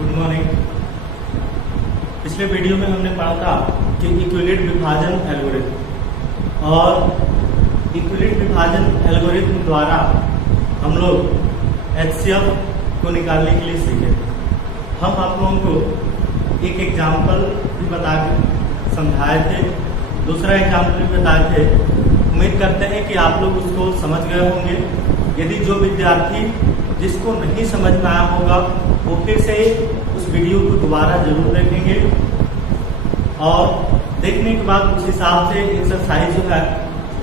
Good morning. पिछले video में हमने पढ़ा था कि इक्विलेट विभाजन एल्गोरिथम, और इक्विलेट विभाजन एल्गोरिथम द्वारा हम लोग एचसीएफ को निकालने के लिए सीखे। हम आप लोगों को एक एग्जाम्पल भी बता के समझाए थे, दूसरा एग्जाम्पल भी बताए थे। उम्मीद करते हैं कि आप लोग उसको समझ गए होंगे। यदि जो विद्यार्थी जिसको नहीं समझ में आया होगा वो फिर से उस वीडियो को दोबारा जरूर देखेंगे, और देखने के बाद उस हिसाब से एक्सरसाइज जो है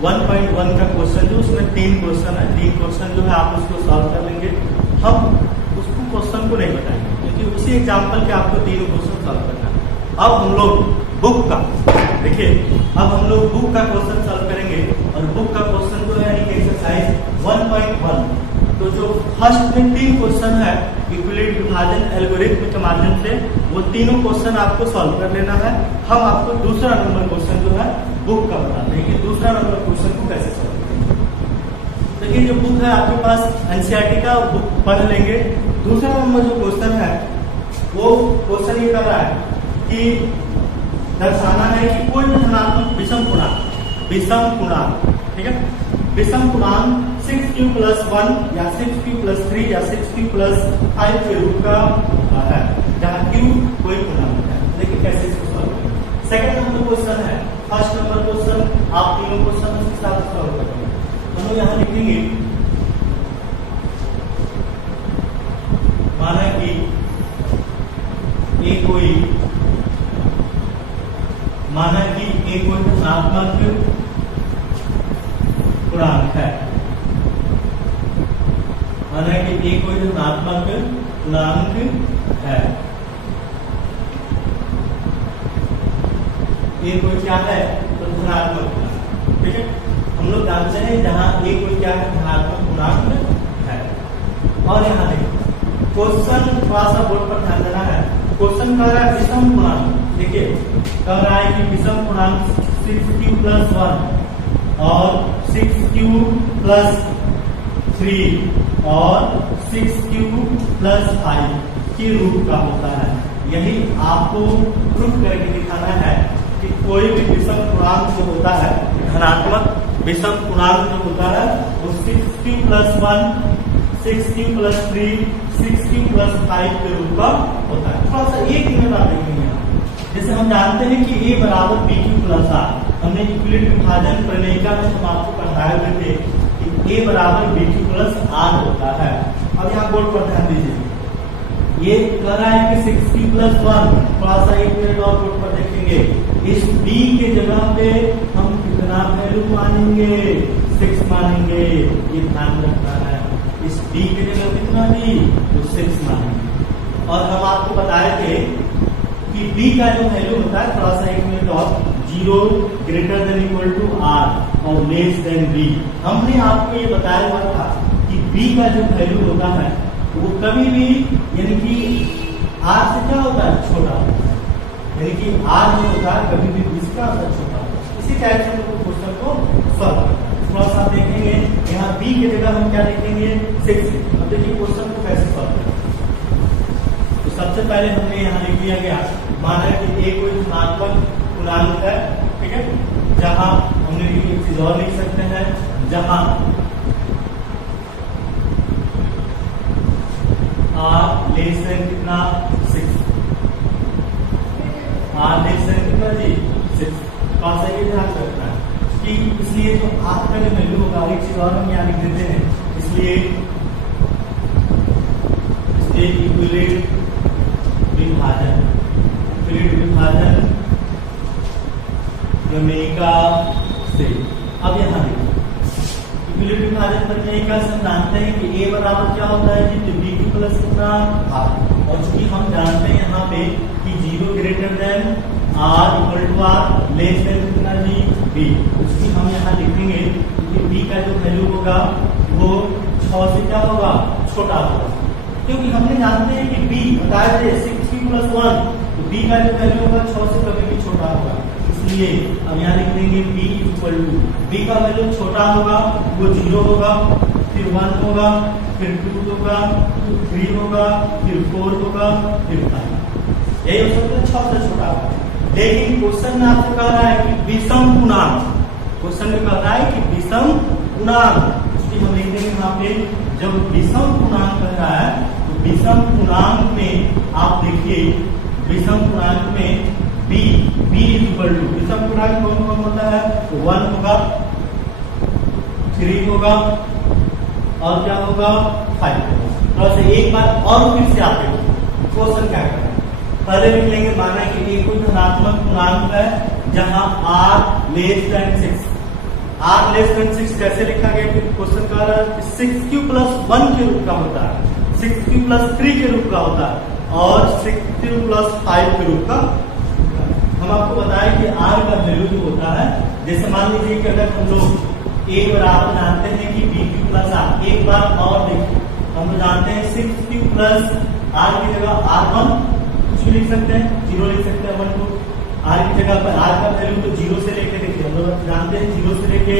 1.1 का क्वेश्चन, जो उसमें 3 क्वेश्चन है, 3 क्वेश्चन जो है आप उसको सॉल्व कर लेंगे। हम उसको क्वेश्चन को नहीं बताएंगे क्योंकि उसी एग्जाम्पल के आपको 3 क्वेश्चन सॉल्व करना है। अब हम लोग बुक का देखिए, अब हम लोग बुक का क्वेश्चन सॉल्व करेंगे, और बुक का क्वेश्चन जो है एक्सरसाइज 1.1। तो जो फर्स्ट में 3 क्वेश्चन है इक्विलेट विभाजन एल्गोरिथम के माध्यम से, वो तीनों क्वेश्चन आपको सॉल्व कर लेना है। हम आपको दूसरा नंबर क्वेश्चन जो है बुक का बताते हैं कि दूसरा नंबर क्वेश्चन को कैसे सॉल्व करेंगे। देखिए जो बुक है आपके पास एनसीईआरटी का बुक पढ़ लेंगे। दूसरा नंबर जो क्वेश्चन है वो क्वेश्चन ये कर रहा है कि दर्शाना है कि कोई भी धनात्मक विषम पूर्णांक, ठीक है, विषम पूर्णांक 6q + 1 या 6q + 3 या 6q + 5 के रूप का है, जहाँ q कोई पूर्णांक है। देखिए कैसे इसको सॉल्व करेंगे। सेकंड नंबर क्वेश्चन है, फर्स्ट नंबर क्वेश्चन आप तीनों क्वेश्चन उसी हिसाब से सॉल्व करेंगे। हम लोग यहाँ लिखेंगे, माना कि ए कोई धनात्मक पूर्णांक है, माना कि ए कोई धनात्मक पूर्णांक है। ए कोई क्या है? तो धनात्मक पूर्णांक, ठीक है। हम लोग जानते हैं जहां ए कोई क्या है? धनात्मक पूर्णांक है। और यहाँ देखिए क्वेश्चन थोड़ा सा बोर्ड पर ध्यान देना है। क्वेश्चन कह रहा है विषम पूर्णांक, देखिए कह रहा है कि विषम पूर्णांक 6q + 1 और 6q + 3 और 6q + 5 के रूप का होता है। यही आपको प्रूफ करके दिखाना है कि कोई भी विषम पूर्णांक जो होता है, धनात्मक विषम पूर्णांक जो होता है, वो 6q + 1, 6q + 3, 6q + 5 के रूप का होता है। थोड़ा सा एक मिनट आप देखेंगे, जैसे हम जानते हैं कि a = bq + r। हमने इक्विलेट विभाजन प्रणयिका में हम आपको पढ़ाए हुए थे कि a = bq + r होता है। अब यहाँ बोर्ड पर ध्यान दीजिए, ये कह रहा है कि 6q + 1, थोड़ा सा एक मिनट और बोर्ड पर देखेंगे। इस b के जगह पे हम कितना वैल्यू मानेंगे? 6 मानेंगे, ये ध्यान रखना है। इस b के जगह कितना भी? तो 6 मानेंगे। और हम आपको बताए थे कि b का जो वैल्यू होता है, थोड़ा सा एक मिनट और, 0 > r और b। हमने आपको ये बताया हुआ था कि b का जो वैल्यू होता है वो कभी भी, यानी कि r से क्या होता है? छोटा होता है। यानी कि r जो होता है कभी भी b से क्या होता है? छोटा होता है। इसी टाइप से हम लोग क्वेश्चन को सॉल्व करते हैं। थोड़ा सा देखेंगे, यहाँ b की जगह हम क्या लिखेंगे? 6। अब देखिए क्वेश्चन को कैसे सॉल्व करें। तो सबसे पहले हमने यहाँ लिख लिया गया, माना कि a कोई धनात्मक पूर्णांक है, ठीक है, जहां हमने एक चीज और लिख सकते हैं, जहां r कितना? 6, r कितना जी? 6। कौन सा ये ध्यान रखना है कि इसलिए जो r का जो वैल्यू होगा, एक चीज और हम यहाँ लिख देते हैं, इसलिए इक्विलेट विभाजन प्रमेयिका से। अब यहाँ देखिए इक्विलेट विभाजन प्रमेयिका से हम जानते हैं कि a बराबर क्या होता है जी? bq + कितना? r। और चूंकि हम जानते हैं यहाँ पे कि 0 > r = r, लेस देन कितना जी? b। उसकी हम यहाँ लिखेंगे कि b का जो वैल्यू होगा वो 6 से क्या होगा? छोटा होगा, क्योंकि हमने जानते हैं कि b बताए थे 6q + 1, तो b का जो वैल्यू होगा 6 से कभी भी छोटा होगा। इसलिए अब यहाँ लिख देंगे b का वैल्यू छोटा होगा, वो 0 होगा, फिर 1 होगा, फिर 2 होगा, फिर 3 होगा, फिर 4 होगा, फिर 5। यही हो सकता है 6 से छोटा। लेकिन क्वेश्चन में आपसे कह रहा है कि विषम पूर्णांक, क्वेश्चन में कह रहा है कि विषम पूर्णांक, इसलिए हम लिख देंगे यहाँ पे जब विषम पूर्णांक कह रहा है तो विषम पूर्णांक में आप देखिए, विषम पूर्णांक में b इक्वल टू, विषम पूर्णांक कौन कौन होता है, 1 होगा, 3 होगा और क्या होगा 5 होगा। तो एक बार और फिर से आप देखो क्वेश्चन क्या कर रहा है। पहले लिख लेंगे, माना कि ये कोई धनात्मक पूर्णांक है जहां r less than 6। r less than 6 कैसे लिखा गया, क्वेश्चन कह रहा है 6q + 1 के रूप का होता है, 6q + 3 के रूप का होता है और 6q + 5 के रूप का। हम आपको बताएं कि r का वैल्यू जो होता है, जैसे मान लीजिए कि अगर हम लोग एक बराबर जानते हैं कि bq + r, एक बार और देखिए हम लोग जानते हैं 6q + r की जगह r1 कुछ भी लिख सकते हैं, 0 लिख सकते हैं, 1 2 r की जगह पर r का वैल्यू तो 0 से लेके देखिए हम लोग जानते हैं 0 से लेके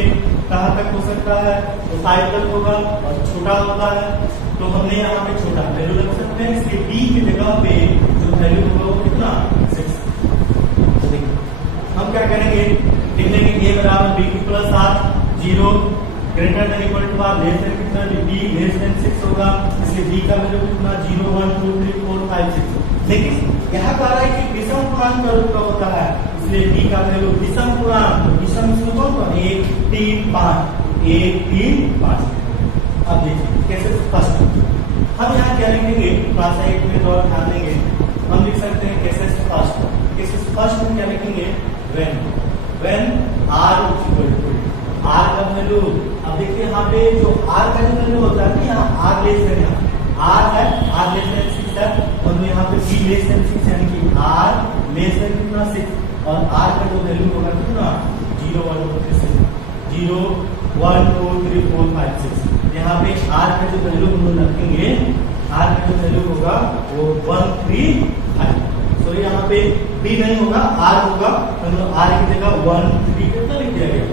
कहां तक हो सकता है, तो 5 तक होगा और छोटा होता है तो हमने यहाँ पे छोटा वैल्यू रख सकते हैं। इसलिए b की जगह पे जो वैल्यू होगा वो कितना 6। तो देखिए हम क्या करेंगे, लिख लेंगे a बराबर bq + r 0 greater than equal to r less than कितना, b लेस देन 6 होगा, इसलिए b का वैल्यू कितना 0 1 2 3 4 5 6। लेकिन यहाँ कह रहा है कि विषम पूर्णांक का रूप का होता है, इसलिए b का वैल्यू विषम पूर्णांक, तो विषम इसमें कौन कौन 1 3 5 1 3 5। अब देखिए कैसे स्पष्ट, हम यहाँ क्या लिखेंगे, क्लास 1 में और ध्यान देंगे, हम लिख सकते हैं कैसे स्पष्ट, कैसे स्पष्ट में क्या लिखेंगे, when r equal to r का वैल्यू। अब देखिए यहाँ पे जो r का जो वैल्यू होता है, यहाँ r लेस देन, r है, r लेस देन 6 है और यहाँ पे b लेस देन 6 यानी कि r लेस देन कितना 6 और r का जो वैल्यू होगा कितना 0 1 2 3 6 0 1 2 3 4 5 6। यहाँ पे r का जो वैल्यू हम लोग रखेंगे, r का जो वैल्यू होगा वो 1 3 5। तो यहाँ पे b नहीं होगा, r होगा, हम लोग r की जगह 1 3 कितना लिख दिया गया,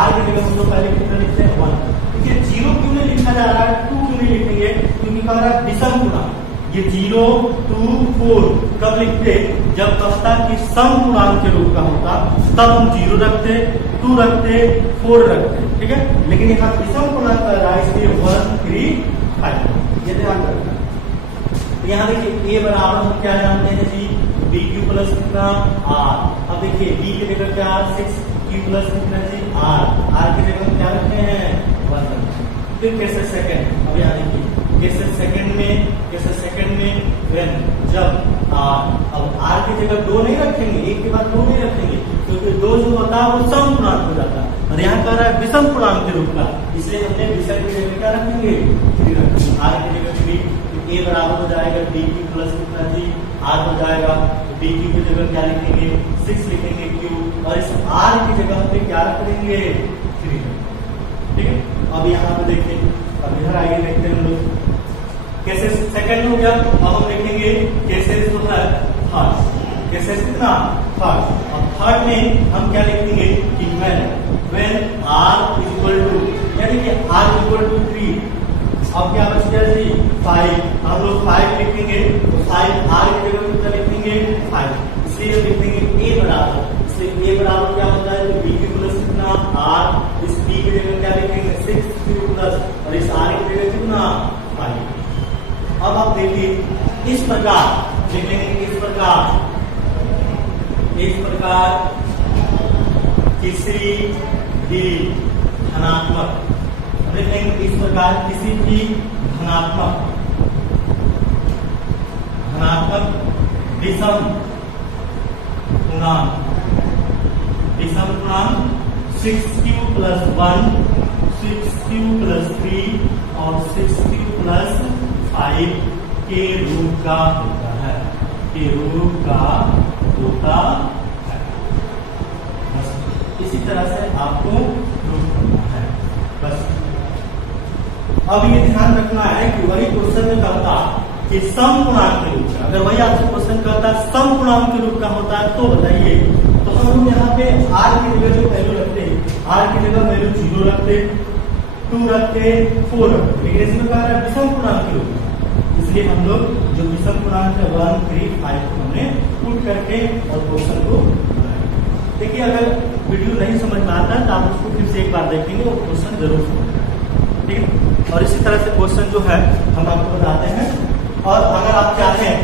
r की जगह हम लोग पहले कितना लिखते हैं 1। देखिए 0 क्यों नहीं लिखा जा रहा है, 2 क्यों नहीं लिखेंगे, क्योंकि कह रहा है विषम पूर्णांक। ये 0 2 4 कब लिखते, जब बचता कि सम पूर्णांक के रूप का होता तब हम 0 रखते, 2 रखते, 4 रखते, ठीक है। लेकिन यहाँ विषम पूर्णांक कर रहा है इसलिए 1 3 5, ये ध्यान रखना। यहाँ देखिए a बराबर हम क्या जानते हैं जी, bq + कितना r। अब देखिए b की जगह क्या 6q + कितना जी r की जगह हम क्या रखते हैं 1। फिर कैसे सेकंड, अब यहाँ देखिए कैसे सेकंड में when जब अब r की जगह 2 नहीं रखेंगे, एक के बाद 2 नहीं रखेंगे, क्योंकि 2 जो होता है वो सम पूर्णांक हो जाता है और यहाँ कह रहा है विषम पूर्णांक के रूप का, इसलिए हमने विषम की जगह क्या रखेंगे 3 रखेंगे, r की जगह 3। a बराबर हो जाएगा bq + कितना जी r हो जाएगा, bq की जगह क्या लिखेंगे 6 लिखेंगे q और इस r की जगह पे क्या रख देंगे 3, ठीक है। अब यहाँ पे देखिए, अब इधर आइए देखते हैं हम लोग कैसे सेकंड हो गया। अब हम लिखेंगे कैसे जो है थर्ड, कैसे कितना थर्ड। अब थर्ड में हम क्या लिखेंगे कि when r इक्वल टू, यानी कि r इक्वल टू 3। अब क्या बच गया जी 5, हम लोग 5 लिखेंगे तो 5 r की जगह कितना लिखेंगे 5, इसलिए हम लिखेंगे a बराबर, इसलिए a बराबर क्या होता है तो bq + कितना r, इस b की जगह क्या लिखेंगे 6q + और इस r की जगह कितना 5। अब आप देखिए इस प्रकार लिखेंगे, इस प्रकार किसी भी धनात्मक, लिखेंगे इस प्रकार किसी भी धनात्मक विषम पूर्णांक 6q + 1 6q + 3 और 6q + 5 के रूप का होता है, बस इसी तरह से आपको प्रूव करना है बस। अब ये ध्यान रखना है कि वही क्वेश्चन में कहता कि सम पूर्णांक के रूप का, अगर वही आपसे क्वेश्चन कहता सम पूर्णांक के रूप का होता है तो बताइए, तो हम लोग यहाँ पे r की जगह जो वैल्यू रखते हैं, r की जगह वैल्यू 0 रखते, 2 रखे 4 रखे, लेकिन इसमें कह रहा है विषम पूर्णांक के रूप में, इसलिए हम लोग जो विषम पूर्णांक है 1 3 5 को हमने पुट करके और क्वेश्चन को बनाया। देखिए अगर वीडियो नहीं समझ में आता है तो आप उसको फिर से एक बार देखेंगे और क्वेश्चन जरूर समझ में आएगा, ठीक है। और इसी तरह से क्वेश्चन जो है हम आपको बताते हैं। और अगर आप चाहें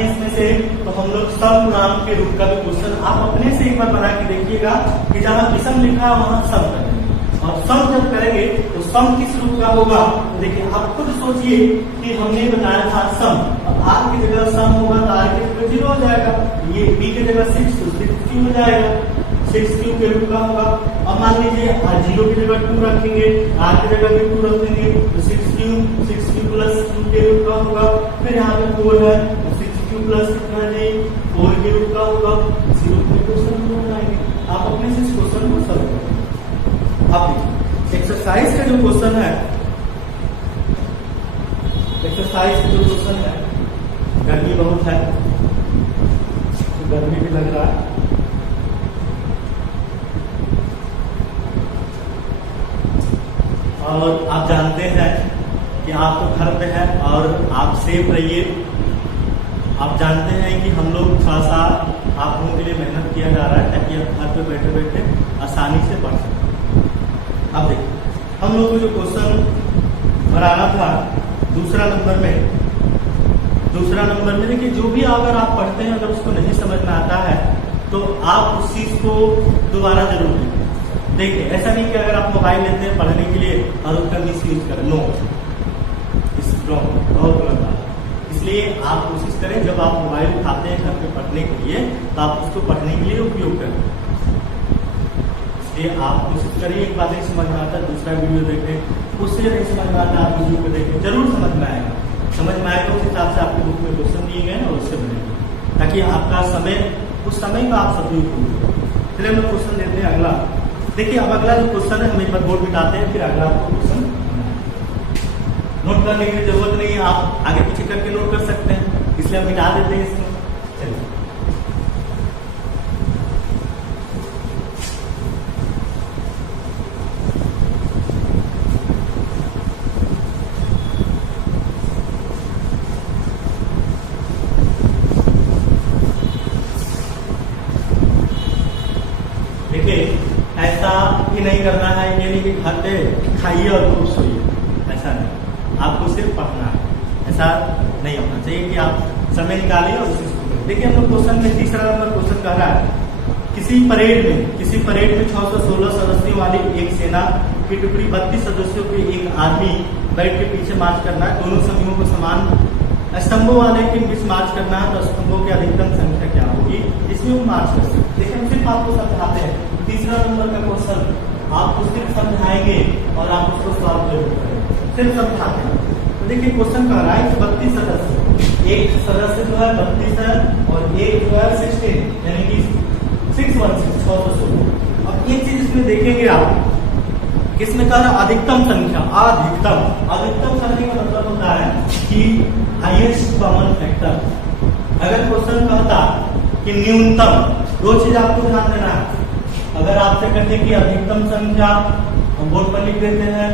इसमें से तो हम लोग सम पूर्णांक के रूप का भी क्वेश्चन आप अपने से एक बार बना के देखिएगा कि जहां विषम लिखा है वहां सम करेंगे, और सम जब करेंगे तो सम किस रूप का होगा। तो देखिए आप खुद सोचिए कि हमने बताया था सम, अब आर की जगह सम होगा तो आर की जगह 0 हो जाएगा, ये बी की जगह 6 तो 6 क्यू हो जाएगा, 6 क्यू के रूप का होगा। अब मान लीजिए आर 0 की जगह 2 रखेंगे, आर की जगह भी 2 रखेंगे तो 6 क्यू प्लस 2 के रूप का होगा। फिर यहाँ पे 4 है तो 6 क्यू प्लस कितना जी 4 के रूप का होगा। इसी रूप में क्वेश्चन को बनाएंगे, आप अपने से इस क्वेश्चन को सॉल्व करेंगे। अब देखिए एक्सरसाइज का जो क्वेश्चन है, गर्मी बहुत है तो गर्मी भी लग रहा है, और आप जानते हैं कि आप तो घर पे हैं और आप सेफ रहिए। आप जानते हैं कि हम लोग थोड़ा सा आप लोगों के लिए मेहनत किया जा रहा है ताकि आप घर पे बैठे बैठे आसानी से पढ़ सकें। अब देखिए हम लोग को जो क्वेश्चन बनाना था दूसरा नंबर में देखिए, जो भी अगर आप पढ़ते हैं अगर उसको नहीं समझ में आता है तो आप उस चीज को दोबारा जरूर लिखें। देखिए ऐसा नहीं कि अगर आप मोबाइल लेते हैं पढ़ने के लिए और उसका मिस यूज करें, नो, इस बहुत गलत बात है। इसलिए आप कोशिश करें जब आप मोबाइल उठाते हैं घर पे पढ़ने के लिए तो आप उसको पढ़ने के लिए उपयोग करें। इसलिए आप कोशिश करिए, एक बात नहीं समझ में आता दूसरा वीडियो देखें, उससे नहीं समझ में आता आप वीडियो को देखें, जरूर समझ में आएगा। समझ में आएगा उस हिसाब से आपके बुक में क्वेश्चन दिए गए ना उससे बनेंगे, ताकि आपका समय उस समय का आप सदुपयोग करें। चलिए हम लोग क्वेश्चन लेते हैं अगला। देखिए अब अगला जो क्वेश्चन है हम एक बार बोर्ड मिटाते हैं, फिर अगला आपको क्वेश्चन नोट करने की जरूरत नहीं है, आप आगे पीछे करके नोट कर सकते हैं, इसलिए हम मिटा देते हैं इसमें। चलिए ऐसा ही नहीं करना है, ये नहीं कि खाते खाइए और खूब सोइए, ऐसा नहीं, आपको सिर्फ पढ़ना है, ऐसा नहीं होना चाहिए कि आप समय निकालिए और उसी को करें। देखिए हम लोग क्वेश्चन में तीसरा नंबर क्वेश्चन कह रहा है, किसी परेड में 616 सदस्यों वाली एक सेना की टुकड़ी 32 सदस्यों की एक आर्मी बैठ के पीछे मार्च करना है, दोनों समूहों को समान स्तंभों वाले के बीच मार्च करना है, तो स्तंभों की अधिकतम संख्या क्या होगी, इसमें वो मार्च कर सकते हैं। देखिए हम सिर्फ आपको समझाते हैं, तीसरा नंबर का क्वेश्चन आपको सिर्फ समझाएंगे और आप उसको सॉल्व जरूर करेंगे, सिर्फ समझाते हैं। तो देखिए क्वेश्चन कह रहा है कि 32 सदस्य, एक सदस्य जो है 32 है और एक जो है 16 यानी कि 616। अब एक चीज इसमें देखेंगे आप, किसमें कह रहा है अधिकतम संख्या, अधिकतम संख्या का मतलब होता है कि हाईएस्ट कॉमन फैक्टर। अगर क्वेश्चन कहता कि न्यूनतम, दो चीज आपको ध्यान देना है। अगर आपसे कहे कि अधिकतम संख्या, हम बोर्ड पर लिख देते हैं।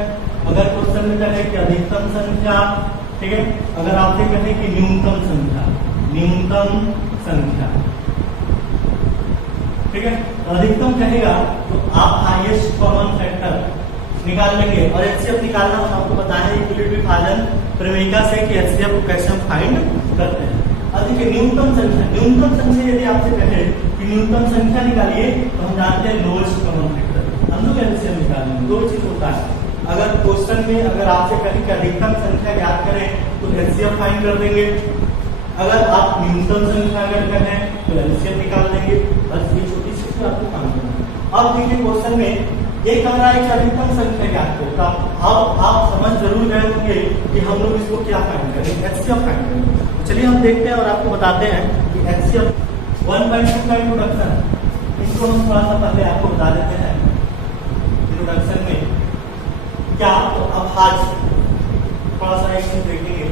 अगर क्वेश्चन में कहे कि अधिकतम संख्या, ठीक है, अगर आपसे कहे कि न्यूनतम संख्या, ठीक है, अधिकतम कहेगा तो आप हाईएस्ट कॉमन फैक्टर निकाल लेंगे। और एचसीएफ निकालना हम आपको बताएं यूनिट विभाजन प्रमेयिका से कि एचसीएफ को कैसे हम फाइंड करते हैं। अब देखिए न्यूनतम संख्या यदि आपसे कहे कि न्यूनतम संख्या निकालिए तो हम जानते हैं लोएस्ट कॉमन फैक्टर, हम लोग एचसीएफ निकालेंगे। दो चीज होता है, अगर क्वेश्चन में अगर आपसे कहे कि अधिकतम संख्या ज्ञात करें तो एचसीएफ फाइंड कर देंगे, अगर आप न्यूनतम संख्या अगर कहें तो एलसीएम निकाल देंगे। बस ये छोटी सी आपको काम करना है। अब देखिए क्वेश्चन में ये कह रहा है कि अधिकतम संख्या ज्ञात करें, तो अब आप समझ जरूर गए होंगे कि हम लोग इसको क्या फाइंड करेंगे, एचसीएफ फाइंड करेंगे। तो चलिए हम देखते हैं और आपको बताते हैं कि एचसीएफ 1/2 का इंट्रोडक्शन, इसको हम थोड़ा सा पहले आपको बता देते हैं इंट्रोडक्शन में क्या। तो अब आज थोड़ा सा एक चीज देखेंगे,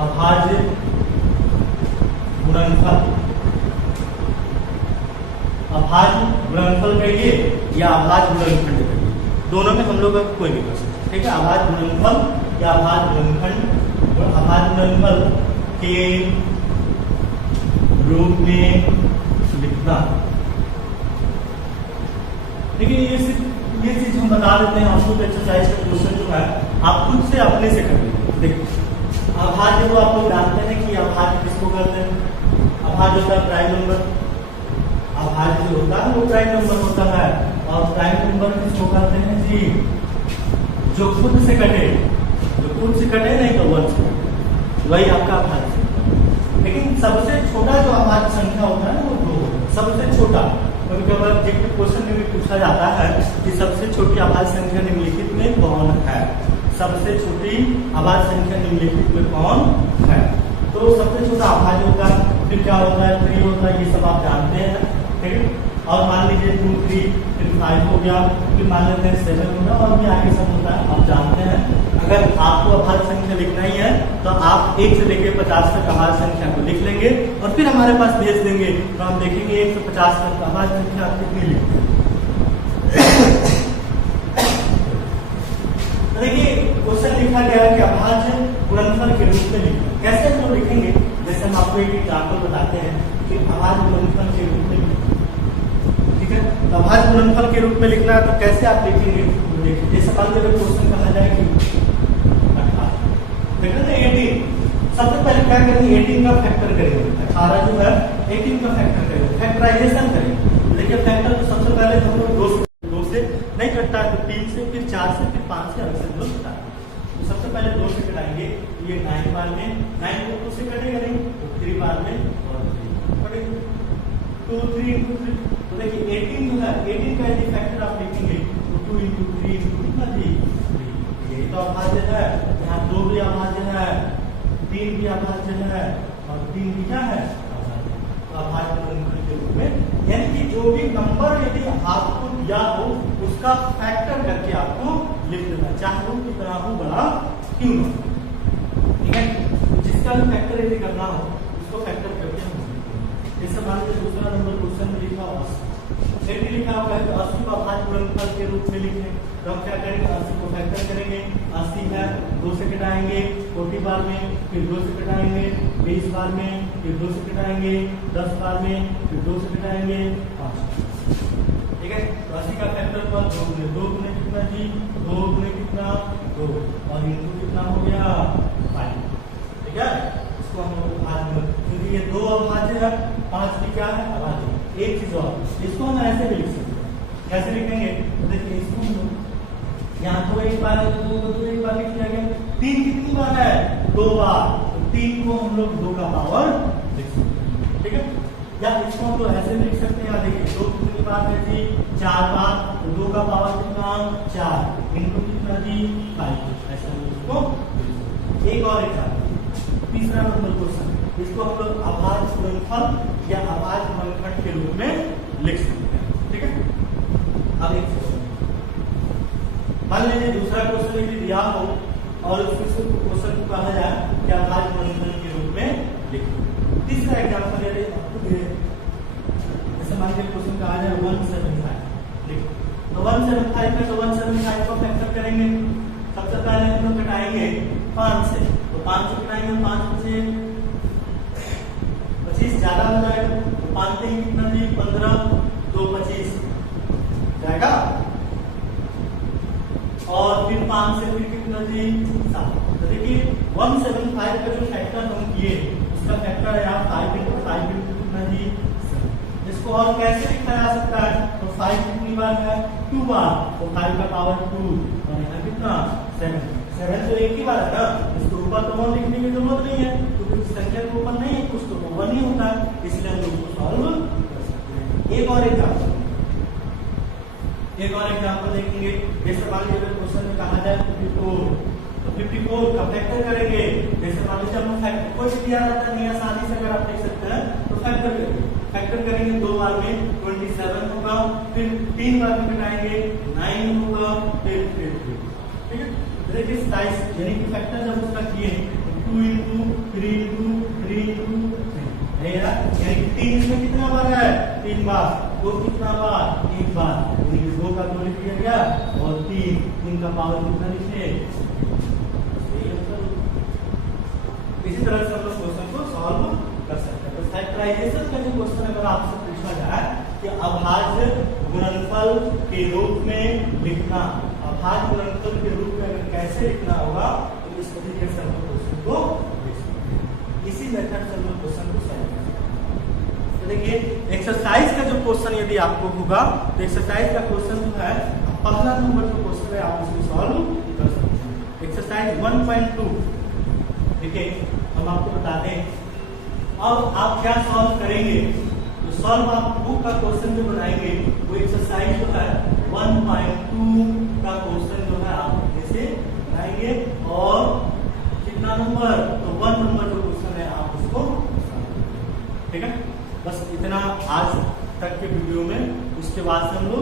अभाज्य गुणनफल या अभाज्य गुणनखंड करिए, दोनों में हम लोग कोई भी कर सकते हैं, ठीक है। अभाज्य गुणनफल या अभाज्य गुणनखंड और अभाज्य गुणनफल के रूप में लिखना। देखिए ये चीज हम बता देते हैं आपको, एक्सरसाइज का क्वेश्चन जो है आप खुद से अपने से करेंगे। देखिए अभाज्य को आप लोग जानते हैं कि अभाज्य किसको कहते हैं, अभाज्य होता है प्राइम नंबर, अभाज्य जो होता है वो प्राइम नंबर होता है, और प्राइम नंबर किसको कहते हैं जी, जो खुद से कटे, जो खुद से कटे नहीं तो वन से, वही आपका अभाज्य। लेकिन सबसे छोटा जो अभाज्य संख्या होता है वो दो, सबसे छोटा, क्योंकि क्वेश्चन में भी पूछा जाता है कि सबसे छोटी अभाज्य संख्या निम्नलिखित में कौन है, सबसे छोटी अभाज्य संख्या निम्नलिखित में कौन है। तो सबसे छोटा अभाज्य होता है, फिर क्या होता है 3 होता है, ये सब आप जानते हैं, ठीक है। और मान लीजिए 2 3 फिर 5 हो गया, फिर मान लेते हैं 7 हो गया, और भी आगे सब होता है आप जानते हैं। अगर आपको अभाज्य संख्या लिखना ही है तो आप 1 से लेकर 50 तक अभाज्य संख्या को लिख लेंगे और फिर हमारे पास भेज देंगे, तो हम देखेंगे 1 से 50 तक अभाज्य संख्या आप कितनी लिखते हैं। देखिए क्वेश्चन लिखा गया है कि अभाज्य गुणनफल के रूप में लिखना, कैसे हम लिखेंगे, जैसे हम आपको एक एग्जाम्पल बताते हैं कि अभाज्य गुणनफल के रूप में, ठीक है। तो अभाज्य गुणनफल के रूप में लिखना है तो कैसे आप लिखेंगे, देखिए जैसे मान लीजिए क्वेश्चन कहा जाए कि 18, सबसे पहले क्या करेंगे 18 का फैक्टर करेंगे, 18 जो है 18 का फैक्टर करेंगे, फैक्टराइजेशन करेंगे। देखिए फैक्टर तो सबसे पहले हम लोग 2 से नहीं कटता है, तो 3 से, फिर 4 से, फिर 5 से, अलग से 2 कटा। तो सबसे पहले 2 से कटाएंगे, ये 9 बार में, 9 को 2 से कटेगा नहीं, तो 3 बार में और 3 2 3 into 3। तो देखिए 18 जो है 18 का यदि फैक्टर आप लिखेंगे तो 2 into 3 into कितना जी, ये तो अभाज्य है, यहाँ 2 भी अभाज्य है, 3 भी अभाज्य है, और 3 भी क्या है अभाज्य गुणनफल के रूप में, यानी कि जो भी नंबर यदि आपको दिया हो उसका फैक्टर करके आपको लिख देना, चाहे वो कितना हो बड़ा क्यों हो, ठीक है। जिसका भी फैक्टर यदि करना हो उसको फैक्टर करके हम जैसे मान लीजिए दूसरा नंबर क्वेश्चन में लिखा हुआ 80 लिखा हुआ है, तो 80 को अभाज्य गुणनफल के रूप में लिखें, तो हम क्या करेंगे 80 को फैक्टर करेंगे, 80 है 2 से कटाएंगे 40 बार में, फिर 2 से कटाएंगे 20 बार में, फिर 2 से कटाएंगे 10 बार में, फिर 2 से कटाएंगे 5, ठीक है। तो 80 का फैक्टर हुआ 2 गुने कितना जी, 2 गुने कितना 2, और इनटू कितना हो गया 5, ठीक है। इसको हम अभाज्य, क्योंकि ये 2 अभाज्य है, 5 भी क्या है अभाज्य। एक चीज और, इसको हम ऐसे भी लिख सकते हैं, कैसे लिखेंगे, तो देखिए इसको हम यहाँ 2 एक बार है, 2 एक बार लिख दिया गया, 3 कितनी बार है 2 बार, तो 3 को हम लोग 2 का पावर लिख सकते हैं, ठीक है। या इसको हम लोग ऐसे भी लिख सकते हैं, देखिए 2 कितनी बार है जी 4 बार, तो 2 का पावर कितना 4 इनटू कितना जी 5, ऐसा हम इसको। एक और एग्जाम्पल, तीसरा नंबर क्वेश्चन, इसको हम लोग अभाज्य गुणनफल या अभाज्य गुणनखंड के रूप में लिख सकते हैं, ठीक है। अब एक मान लीजिए दूसरा क्वेश्चन यदि दिया हो और उस क्वेश्चन को कहा जाए कि अभाज्य गुणनफल के रूप में लिखो। तीसरा एग्जाम्पल यदि जैसे मान लीजिए क्वेश्चन कहा जाए 175 लिखो, तो 175 में तो 175 को फैक्टर करेंगे, सबसे पहले हम लोग कटाएंगे 5 से, तो 5 से कटाएंगे, 5 से 25 ज्यादा हो जाएगा, तो 5 से कितना जी 15, 2 25 जाएगा, और फिर 5 से फिर कितना जी 7। तो देखिए 175 का जो फैक्टर हम किए उसका फैक्टर है यहाँ 5 into 5 into कितना जी 7। इसको और कैसे लिखा जा सकता है, तो 5 कितनी बार है 2 बार, तो 5 का पावर 2, और यहाँ कितना 7 तो एक ही बार है ना, इसके ऊपर तो 1 लिखने की जरूरत नहीं है, क्योंकि संख्या के ऊपर नहीं है कुछ तो 1 ही होता है, इसलिए हम लोग सॉल्व कर सकते हैं। एक और एग्जाम्पल देखेंगे, जैसे मान लीजिए क्वेश्चन में कहा जाए 54, तो 54 का फैक्टर करेंगे, जैसे मान लीजिए हम फैक्टर कोई भी दिया रहता नहीं, आसानी से अगर आप देख सकते हैं तो फैक्टर करेंगे 2 बार में 27 होगा, फिर 3 बार में घटाएंगे 9 होगा, फिर 3, ठीक है। देखिए 27 यानी कि फैक्टर जब उसका किए 2 into 3 into 3 into 3 यानी कि 3 इसमें कितना बार है 3 बार, 2 कितना बार 1 बार, यानी कि 2 का 2 लिख दिया गया और 3 का पावर कितना लिखे। इसी तरह से हम लोग क्वेश्चन को सॉल्व कर सकते हैं। तो फैक्टराइजेशन का जो क्वेश्चन अगर आपसे पूछा जाए कि अभाज्य गुणनफल के रूप में लिखना, अभाज्य गुणनफल के रूप में अगर कैसे लिखना होगा तो इस तरीके से हम लोग क्वेश्चन को लिख सकते हैं। इसी मेथड से हम लोग क्वेश्चन को सॉल्व कर सकते हैं। तो देखिए एक्सरसाइज का जो क्वेश्चन यदि आपको होगा तो एक्सरसाइज का क्वेश्चन जो है पहला नंबर जो क्वेश्चन है आप इसको सॉल्व कर सकते हैं। एक्सरसाइज 1.2 देखिए हम आपको बताते हैं। अब आप क्या सॉल्व करेंगे तो सॉल्व आप बुक का क्वेश्चन जो बनाएंगे वो एक्सरसाइज जो है 1.2 का क्वेश्चन जो है आप जैसे बनाएंगे और कितना नंबर तो 1 नंबर जो क्वेश्चन है आप उसको, ठीक है। बस इतना आज तक के वीडियो में। उसके बाद से हम लोग